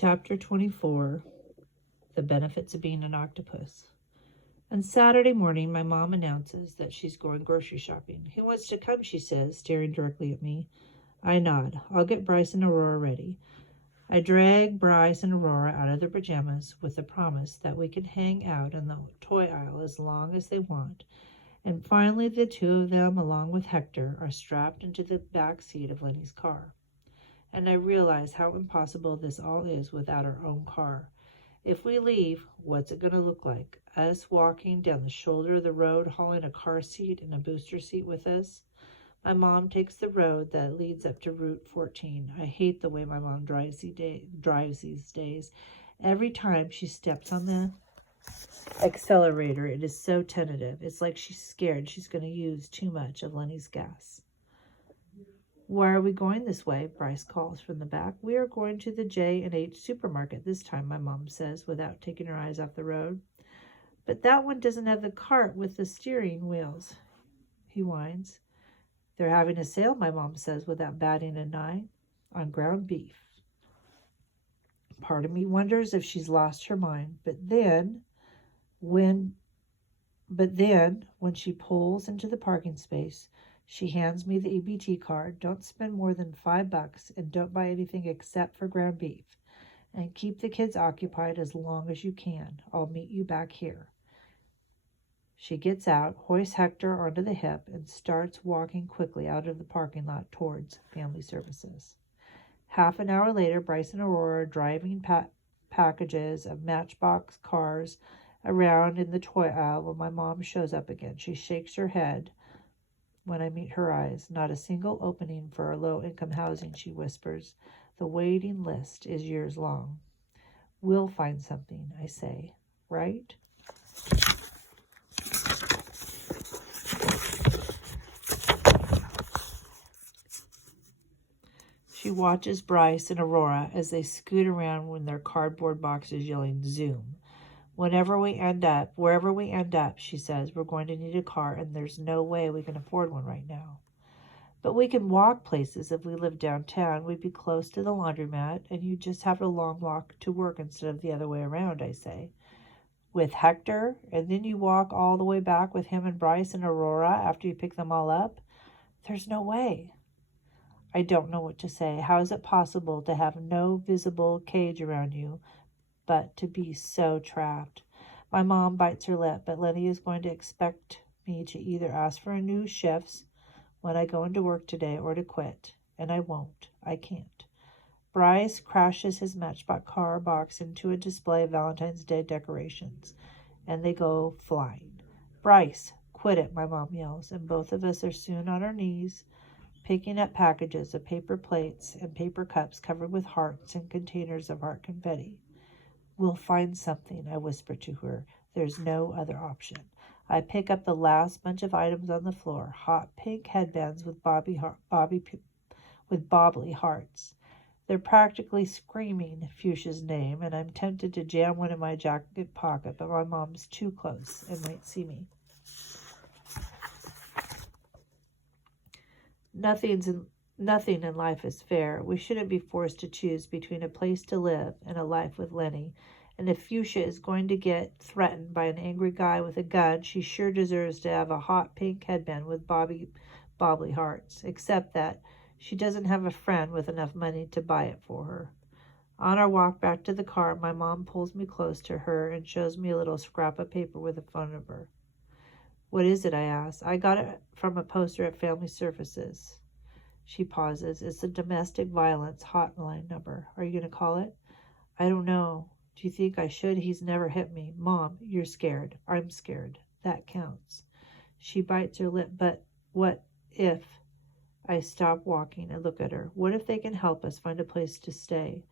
Chapter 24, The Benefits of Being an Octopus. On Saturday morning, my mom announces that she's going grocery shopping. Who wants to come, she says, staring directly at me. I nod. I'll get Bryce and Aurora ready. I drag Bryce and Aurora out of their pajamas with the promise that we can hang out in the toy aisle as long as they want. And finally, the two of them, along with Hector, are strapped into the back seat of Lenny's car. And I realize how impossible this all is without our own car. If we leave, what's it going to look like? Us walking down the shoulder of the road, hauling a car seat and a booster seat with us? My mom takes the road that leads up to Route 14. I hate the way my mom drives these days. Every time she steps on the accelerator, it is so tentative. It's like she's scared she's going to use too much of Lenny's gas. Why are we going this way? Bryce calls from the back. We are going to the J&H supermarket this time, my mom says, without taking her eyes off the road. But that one doesn't have the cart with the steering wheels, he whines. They're having a sale, my mom says, without batting an eye, on ground beef. Part of me wonders if she's lost her mind, but then when she pulls into the parking space, she hands me the EBT card. Don't spend more than $5 and don't buy anything except for ground beef. And keep the kids occupied as long as you can. I'll meet you back here. She gets out, hoists Hector onto the hip, and starts walking quickly out of the parking lot towards Family Services. Half an hour later, Bryce and Aurora are driving packages of Matchbox cars around in the toy aisle when my mom shows up again. She shakes her head when I meet her eyes. Not a single opening for our low-income housing, she whispers. The waiting list is years long. We'll find something, I say. Right? She watches Bryce and Aurora as they scoot around in their cardboard boxes yelling, Zoom. Wherever we end up, she says, we're going to need a car, and there's no way we can afford one right now. But we can walk places. If we live downtown, we'd be close to the laundromat, and you'd just have a long walk to work instead of the other way around, I say. With Hector, and then you walk all the way back with him and Bryce and Aurora after you pick them all up? There's no way. I don't know what to say. How is it possible to have no visible cage around you, but to be so trapped? My mom bites her lip, but Lenny is going to expect me to either ask for a new shifts when I go into work today or to quit, and I won't. I can't. Bryce crashes his Matchbox car box into a display of Valentine's Day decorations, and they go flying. Bryce, quit it, my mom yells, and both of us are soon on our knees, picking up packages of paper plates and paper cups covered with hearts and containers of heart confetti. We'll find something, I whisper to her. There's no other option. I pick up the last bunch of items on the floor, hot pink headbands with bobbly hearts. They're practically screaming Fuchsia's name, and I'm tempted to jam one in my jacket pocket, but my mom's too close and might see me. Nothing in life is fair. We shouldn't be forced to choose between a place to live and a life with Lenny. And if Fuchsia is going to get threatened by an angry guy with a gun, she sure deserves to have a hot pink headband with bobbly hearts, except that she doesn't have a friend with enough money to buy it for her. On our walk back to the car, my mom pulls me close to her and shows me a little scrap of paper with a phone number. What is it? I ask. I got it from a poster at Family Services. She pauses. It's a domestic violence hotline number. Are you going to call it? I don't know. Do you think I should? He's never hit me. Mom, you're scared. I'm scared. That counts. She bites her lip. But what if? I stop walking and look at her. What if they can help us find a place to stay?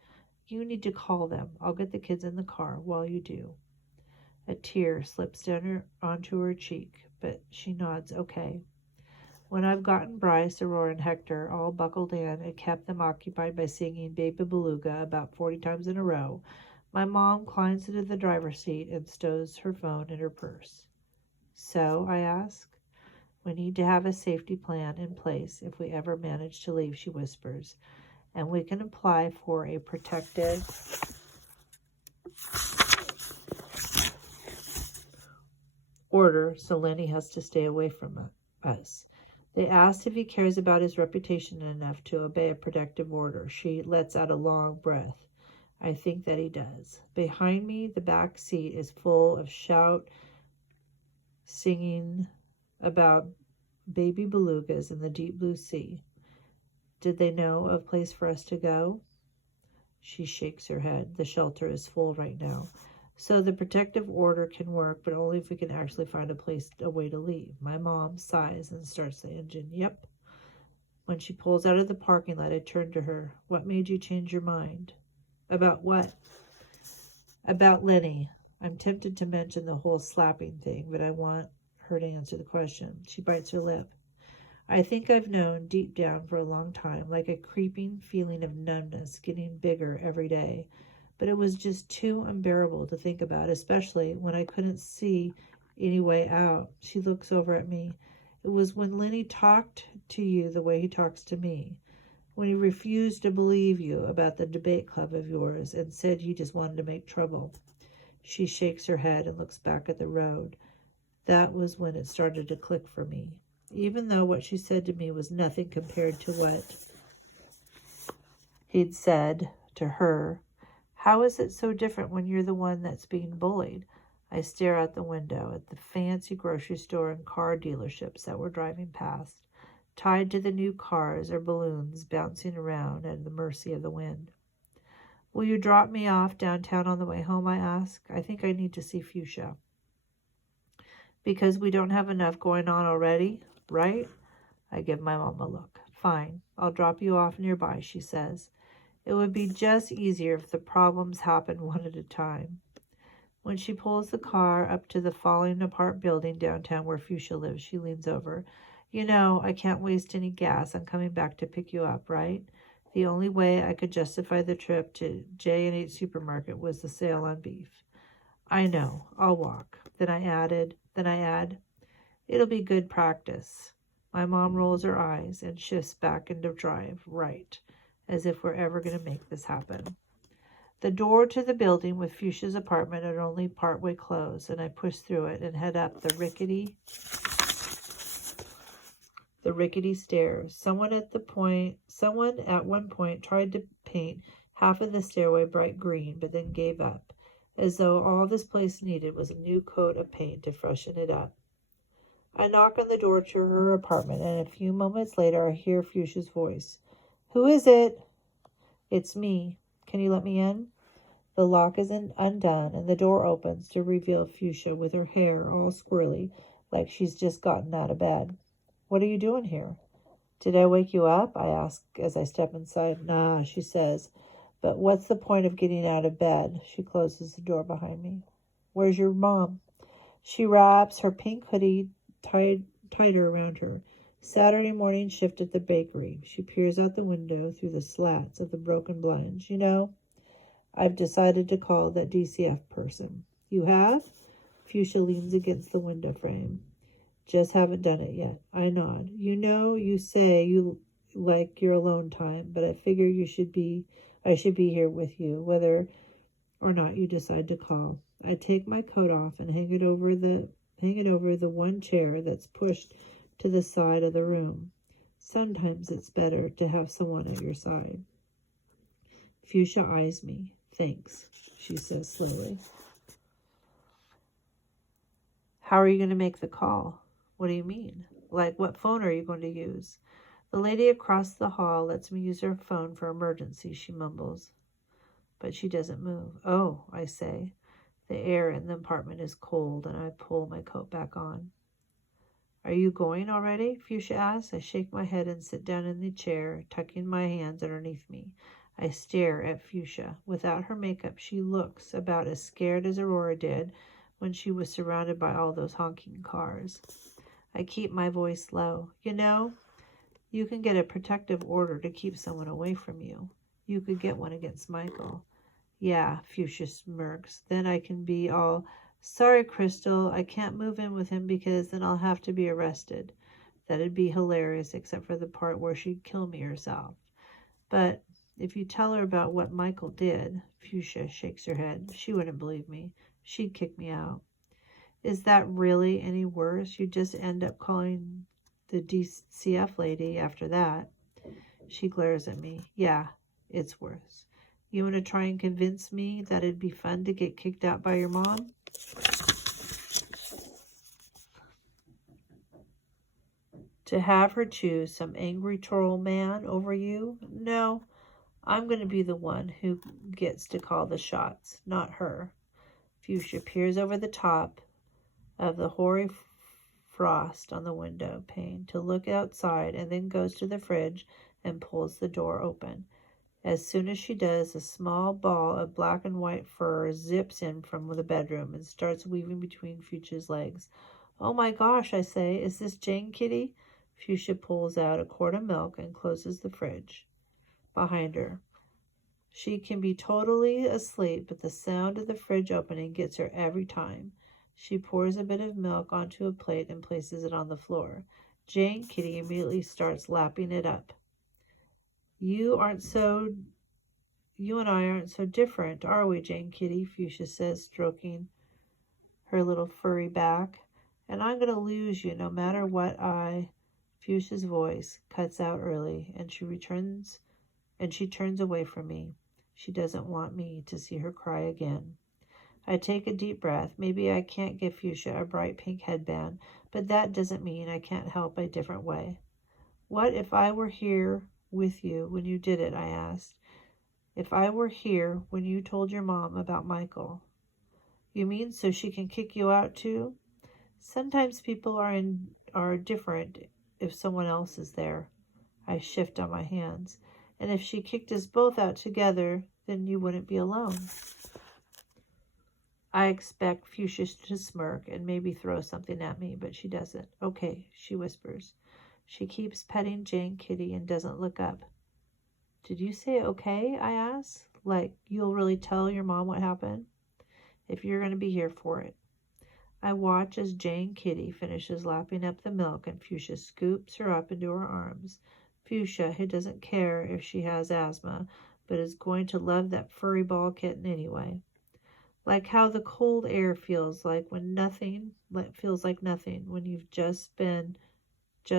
You need to call them. I'll get the kids in the car while you do. A tear slips down onto her cheek, but she nods okay. When I've gotten Bryce, Aurora, and Hector all buckled in and kept them occupied by singing Baby Beluga about 40 times in a row, my mom climbs into the driver's seat and stows her phone in her purse. So, I ask, we need to have a safety plan in place if we ever manage to leave, she whispers, and we can apply for a protective order, so Lenny has to stay away from us. They asked if he cares about his reputation enough to obey a protective order. She lets out a long breath. I think that he does. Behind me, the back seat is full of singing about baby belugas in the deep blue sea. Did they know of a place for us to go? She shakes her head. The shelter is full right now. So the protective order can work, but only if we can actually find a way to leave. My mom sighs and starts the engine. Yep. When she pulls out of the parking lot, I turn to her. What made you change your mind? About what? About Lenny. I'm tempted to mention the whole slapping thing, but I want her to answer the question. She bites her lip. I think I've known deep down for a long time, like a creeping feeling of numbness getting bigger every day. But it was just too unbearable to think about, especially when I couldn't see any way out. She looks over at me. It was when Lenny talked to you the way he talks to me. When he refused to believe you about the debate club of yours and said you just wanted to make trouble. She shakes her head and looks back at the road. That was when it started to click for me. Even though what she said to me was nothing compared to what he'd said to her. How is it so different when you're the one that's being bullied? I stare out the window at the fancy grocery store and car dealerships that we're driving past. Tied to the new cars are balloons bouncing around at the mercy of the wind. Will you drop me off downtown on the way home, I ask. I think I need to see Fuchsia. Because we don't have enough going on already, right? I give my mom a look. Fine, I'll drop you off nearby, she says. It would be just easier if the problems happened one at a time. When she pulls the car up to the falling apart building downtown where Fuchsia lives, she leans over. You know, I can't waste any gas on coming back to pick you up, right? The only way I could justify the trip to J&H Supermarket was the sale on beef. I know, I'll walk. Then I add, it'll be good practice. My mom rolls her eyes and shifts back into drive, right, as if we're ever going to make this happen. The door to the building with Fuchsia's apartment are only partway closed, and I push through it and head up the rickety stairs. Someone at one point tried to paint half of the stairway bright green, but then gave up, as though all this place needed was a new coat of paint to freshen it up. I knock on the door to her apartment, and a few moments later I hear Fuchsia's voice. Who is it? It's me. Can you let me in? The lock is undone, and the door opens to reveal Fuchsia with her hair all squirrely, like she's just gotten out of bed. What are you doing here? Did I wake you up? I ask as I step inside. Nah, she says. But what's the point of getting out of bed? She closes the door behind me. Where's your mom? She wraps her pink hoodie tighter around her. Saturday morning shift at the bakery. She peers out the window through the slats of the broken blinds. You know, I've decided to call that DCF person. You have? Fuchsia leans against the window frame. Just haven't done it yet. I nod. You know, you say you like your alone time, but I figure I should be here with you, whether or not you decide to call. I take my coat off and hang it over the one chair that's pushed to the side of the room. Sometimes it's better to have someone at your side. Fuchsia eyes me. Thanks, she says slowly. How are you going to make the call? What do you mean? Like, what phone are you going to use? The lady across the hall lets me use her phone for emergencies, she mumbles. But she doesn't move. Oh, I say. The air in the apartment is cold, and I pull my coat back on. Are you going already? Fuchsia asks. I shake my head and sit down in the chair, tucking my hands underneath me. I stare at Fuchsia. Without her makeup, she looks about as scared as Aurora did when she was surrounded by all those honking cars. I keep my voice low. You know, you can get a protective order to keep someone away from you. You could get one against Michael. Yeah, Fuchsia smirks. Then I can be all, sorry, Crystal, I can't move in with him because then I'll have to be arrested. That'd be hilarious, except for the part where she'd kill me herself. But If you tell her about what Michael did, Fuchsia shakes her head, she wouldn't believe me. She'd kick me out. Is that really any worse? You just end up calling the DCF lady after that. She glares at me. Yeah, it's worse. You want to try and convince me that it'd be fun to get kicked out by your mom? To have her choose some angry troll man over you? No, I'm going to be the one who gets to call the shots, not her. Fuchsia peers over the top of the hoary frost on the window pane to look outside and then goes to the fridge and pulls the door open. As soon as she does, a small ball of black and white fur zips in from the bedroom and starts weaving between Fuchsia's legs. Oh my gosh, I say, is this Jane Kitty? Fuchsia pulls out a quart of milk and closes the fridge behind her. She can be totally asleep, but the sound of the fridge opening gets her every time. She pours a bit of milk onto a plate and places it on the floor. Jane Kitty immediately starts lapping it up. You and I aren't so different, are we, Jane Kitty? Fuchsia says, stroking her little furry back. And I'm going to lose you no matter what Fuchsia's voice cuts out early, and she turns away from me. She doesn't want me to see her cry again. I take a deep breath. Maybe I can't give Fuchsia a bright pink headband, but that doesn't mean I can't help a different way. What if I were here with you when you did it? I asked. If I were here when you told your mom about Michael. You mean so she can kick you out too? Sometimes people are different if someone else is there. I shift on my hands. And if she kicked us both out together, then you wouldn't be alone. I expect Fuchsia to smirk and maybe throw something at me, but she doesn't. Okay, she whispers. She keeps petting Jane Kitty and doesn't look up. Did you say okay? I ask. Like, you'll really tell your mom what happened? If you're going to be here for it. I watch as Jane Kitty finishes lapping up the milk and Fuchsia scoops her up into her arms. Fuchsia, who doesn't care if she has asthma, but is going to love that furry ball kitten anyway. Like how the cold air feels like when nothing when you've just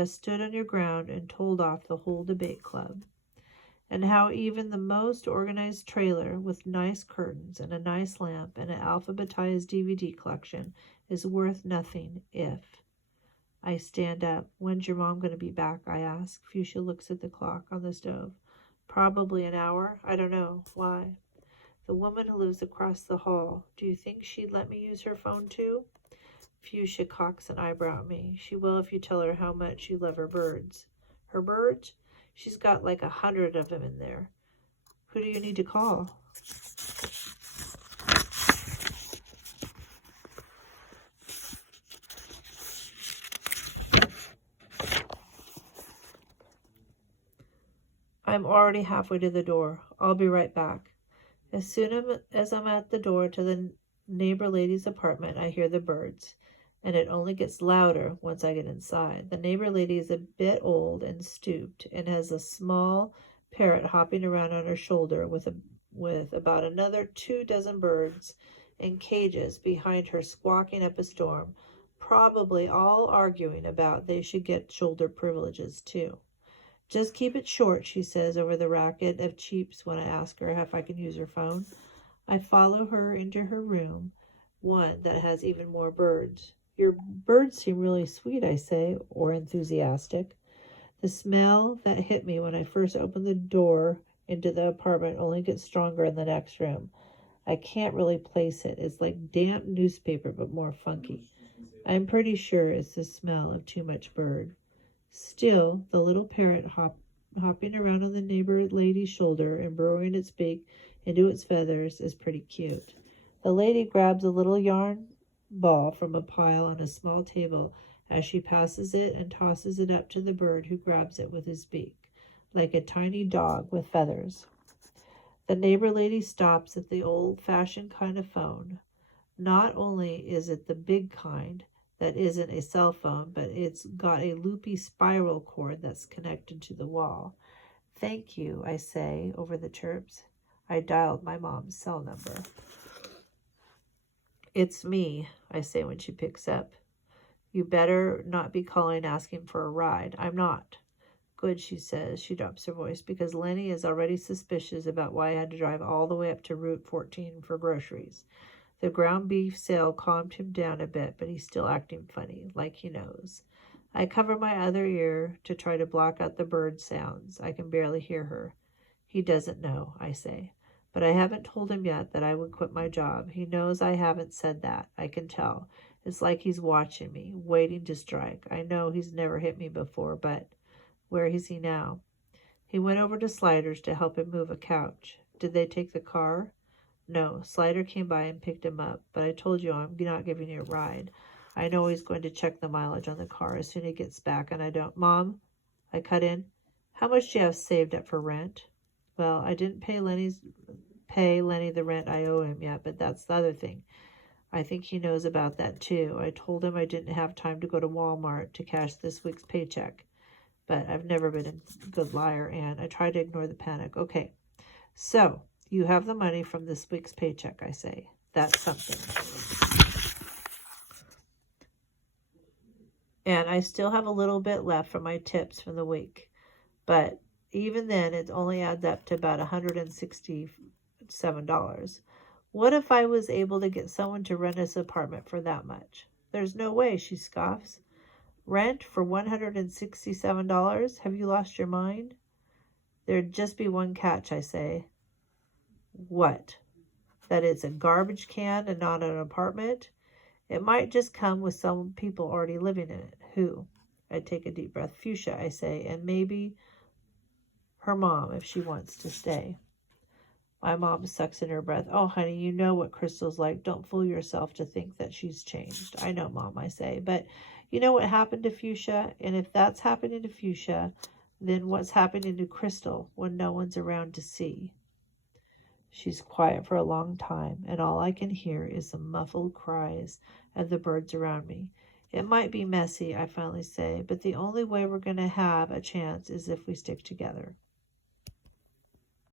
stood on your ground and told off the whole debate club. And how even the most organized trailer with nice curtains and a nice lamp and an alphabetized DVD collection is worth nothing if. I stand up. When's your mom going to be back? I ask. Fuchsia looks at the clock on the stove. Probably an hour. I don't know. Why? The woman who lives across the hall. Do you think she'd let me use her phone too? Fuchsia cocks an eyebrow at me. She will if you tell her how much you love her birds. Her birds? She's got like 100 of them in there. Who do you need to call? I'm already halfway to the door. I'll be right back. As soon as I'm at the door to the neighbor lady's apartment, I hear the birds, and it only gets louder once I get inside. The neighbor lady is a bit old and stooped and has a small parrot hopping around on her shoulder with about another 24 birds in cages behind her squawking up a storm, probably all arguing about they should get shoulder privileges too. Just keep it short, she says over the racket of cheeps when I ask her if I can use her phone. I follow her into her room, one that has even more birds. Your birds seem really sweet, I say, or enthusiastic. The smell that hit me when I first opened the door into the apartment only gets stronger in the next room. I can't really place it. It's like damp newspaper, but more funky. I'm pretty sure it's the smell of too much bird. Still, the little parrot hopping around on the neighbor lady's shoulder and burrowing its beak into its feathers is pretty cute. The lady grabs a little yarn ball from a pile on a small table as she passes it and tosses it up to the bird, who grabs it with his beak, like a tiny dog with feathers. The neighbor lady stops at the old-fashioned kind of phone. Not only is it the big kind that isn't a cell phone, but it's got a loopy spiral cord that's connected to the wall. Thank you, I say over the chirps. I dialed my mom's cell number. It's me, I say when she picks up. You better not be calling asking for a ride. I'm not. Good, she says. She drops her voice because Lenny is already suspicious about why I had to drive all the way up to Route 14 for groceries. The ground beef sale calmed him down a bit, but he's still acting funny, like he knows. I cover my other ear to try to block out the bird sounds. I can barely hear her. He doesn't know, I say. But I haven't told him yet that I would quit my job. He knows I haven't said that. I can tell. It's like he's watching me, waiting to strike. I know he's never hit me before, but where is he now? He went over to Sliders to help him move a couch. Did they take the car? No, Slider came by and picked him up, but I told you I'm not giving you a ride. I know he's going to check the mileage on the car as soon as he gets back, and I don't. Mom, I cut in. How much do you have saved up for rent? Well, I didn't pay Lenny the rent I owe him yet, but that's the other thing. I think he knows about that too. I told him I didn't have time to go to Walmart to cash this week's paycheck. But I've never been a good liar, and I try to ignore the panic. Okay, so you have the money from this week's paycheck, I say. That's something. And I still have a little bit left from my tips from the week. But even then, it only adds up to about $167. What if I was able to get someone to rent this apartment for that much? There's no way, she scoffs. Rent for $167? Have you lost your mind? There'd just be one catch, I say. What? That it's a garbage can and not an apartment? It might just come with some people already living in it. Who? I take a deep breath. Fuchsia, I say, and maybe her mom if she wants to stay. My mom sucks in her breath. Oh, honey, you know what Crystal's like. Don't fool yourself to think that she's changed. I know, Mom, I say. But you know what happened to Fuchsia? And if that's happening to Fuchsia, then what's happening to Crystal when no one's around to see? She's quiet for a long time, and all I can hear is some muffled cries of the birds around me. It might be messy, I finally say, but the only way we're going to have a chance is if we stick together.